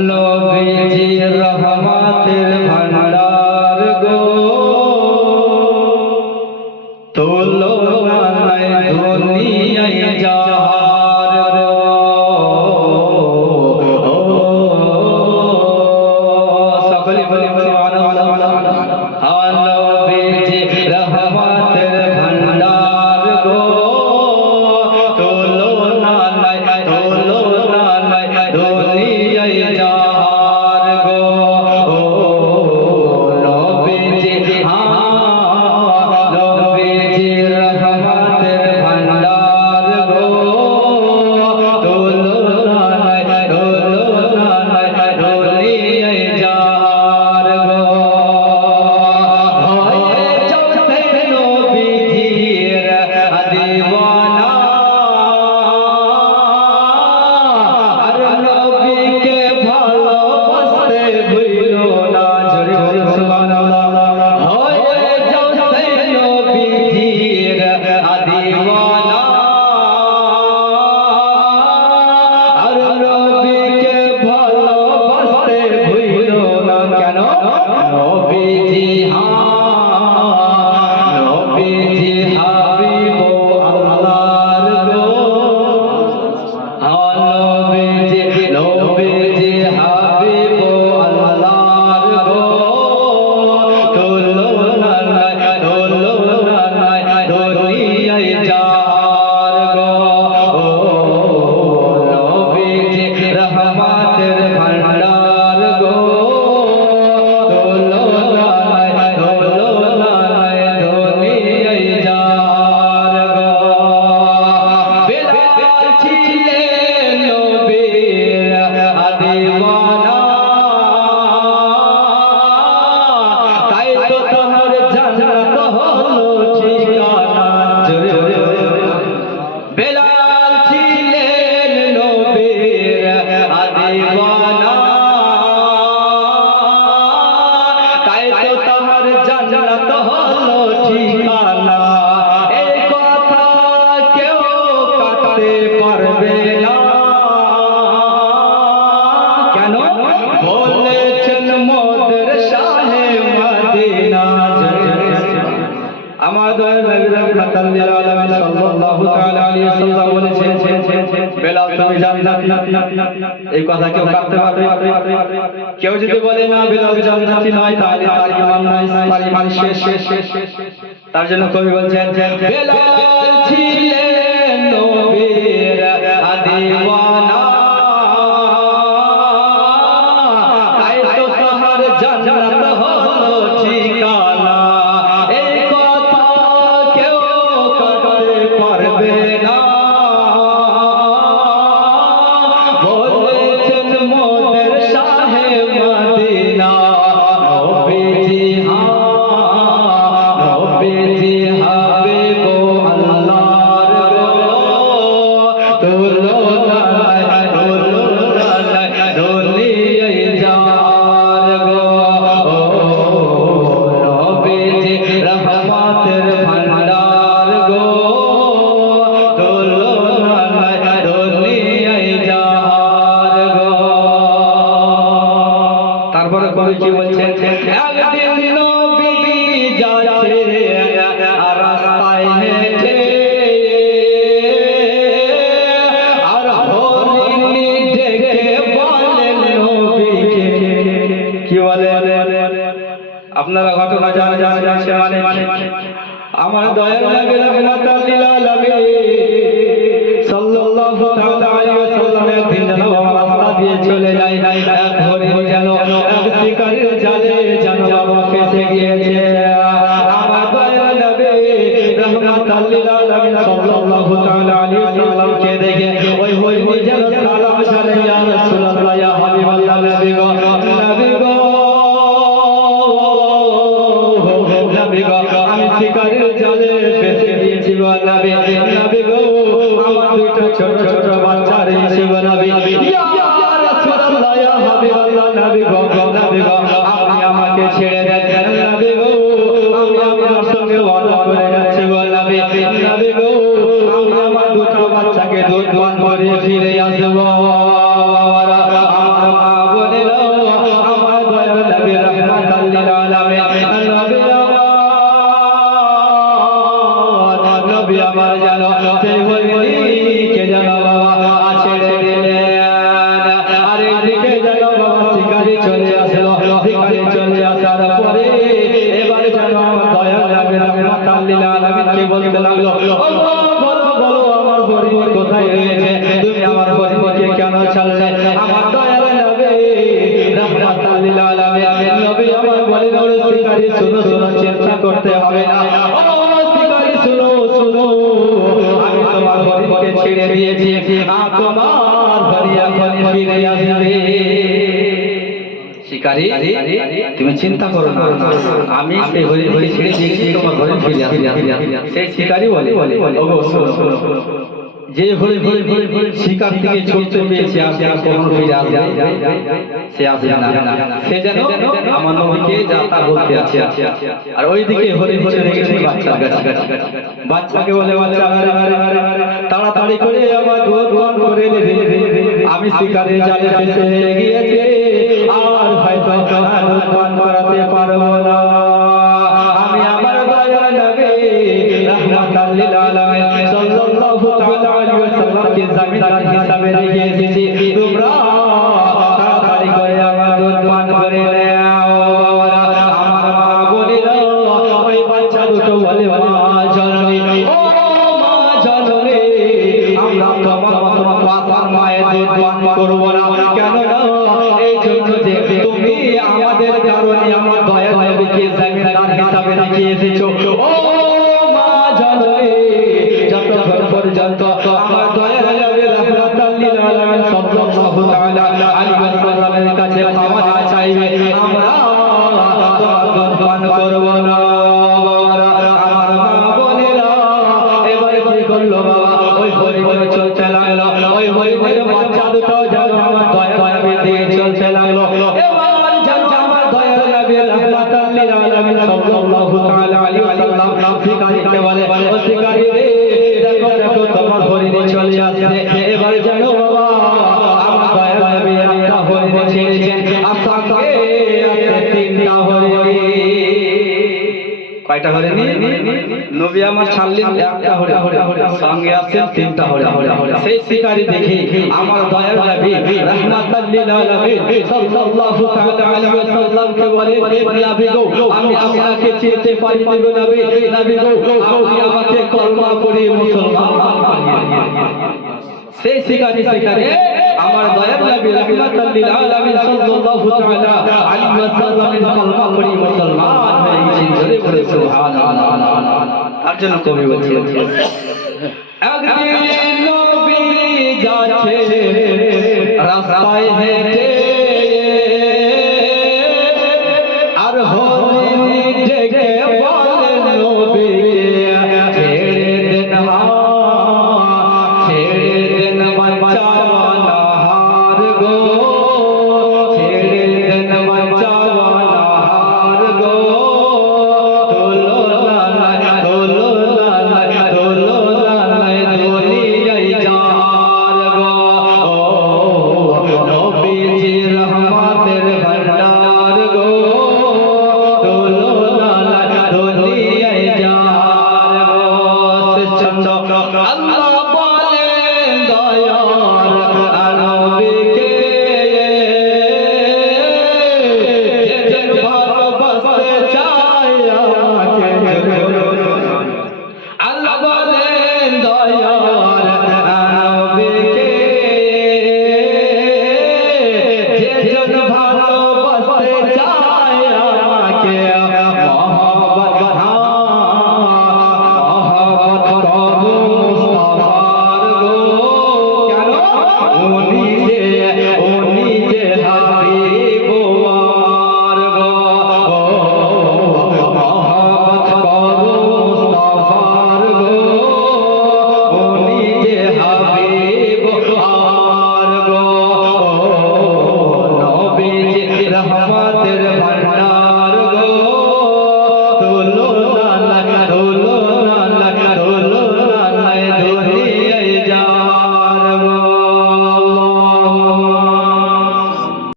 নবীজি রহমাতের ভান্ডার কেউ যদি বলে, না, বেলাল জান্নাতি নয় তাহলে তার ঈমান নাই, তার শেষ। তার জন্য কবি বলছেন, বেলাল তারপরে কবি বলছেন একদিন নবী যাচ্ছে আপনারা ঘটনা জানা জানা সে মানে আমার দয়ার লাগে লাগে মাতা লীলা লাগে সাল্লাল্লাহু আলাইহি রহমাতাল আলামিন সাল্লাল্লাহু তাআলা আলাইহি ওয়াসাল্লাম দেখে ওই হরিণ যেন সালাম জানে ইয়া রাসূলুল্লাহ ইয়া হাবিবাল্লাহ নবী গো নবী গো নবী গো আমি শিকারীর জালে ফেসে দিয়েছি গো নবী নবী গো আমার দুটো ছোট ছোট পারে এবারে যেন আমার দয়া লীলা বলতে লাগল বলো বলো, আমার গরিব কোথায় রয়েছে? তুমি আমার গরিবকে কেন ছাড়লে? আমার দয়া লীলা নবী আমার বলে বলে শিকারি, শুনো শুনো, চিন্তা করতে হবে না। শিকারি, শুনো শুনো, আমি তোমার গরিবকে ছেড়ে দিয়েছি। আর তোমার ফিরে আসবে। শিকারি তুমি চিন্তা করো আমি ঘরে শিকারি শিকার থেকে পেয়েছে, আর সে আর সে না। সে যেন আমার নবীকে বলতে আছে। আর ওইদিকে বাচ্চার কাছে। বাচ্চাকে বলে, বাচ্চা তাড়াতাড়ি করে আমার করে। আমি শিকারের জালে গিয়েছে। কয়টা হরিণী নবী আমার ছাড়লেন একটা হরিণ সঙ্গে আছেন তিনটা হরিণ সেই শিকারী দেখে আমার দয়ার নবী রাহমাতাল লিল আলামিন সাল্লাল্লাহু তাআলা আলাইহি ওয়াসাল্লামকে বলে নবী গো আমি আপনাকে চিনতে পারি না গো নবী নবী গো আপনি আমাকে কলমা মুসলমান বানিয়ে সেই শিকারী শিকারী আমার দয়ার নবী রাহমাতাল লিল আলামিন সাল্লাল্লাহু তাআলা আলাইহি ওয়াসাল্লামের কলমা পড়ে মুসলমান হয়ে গেছেন জোরে বলে সুবহানাল্লাহ তার জন্য কবি বলছে একদিন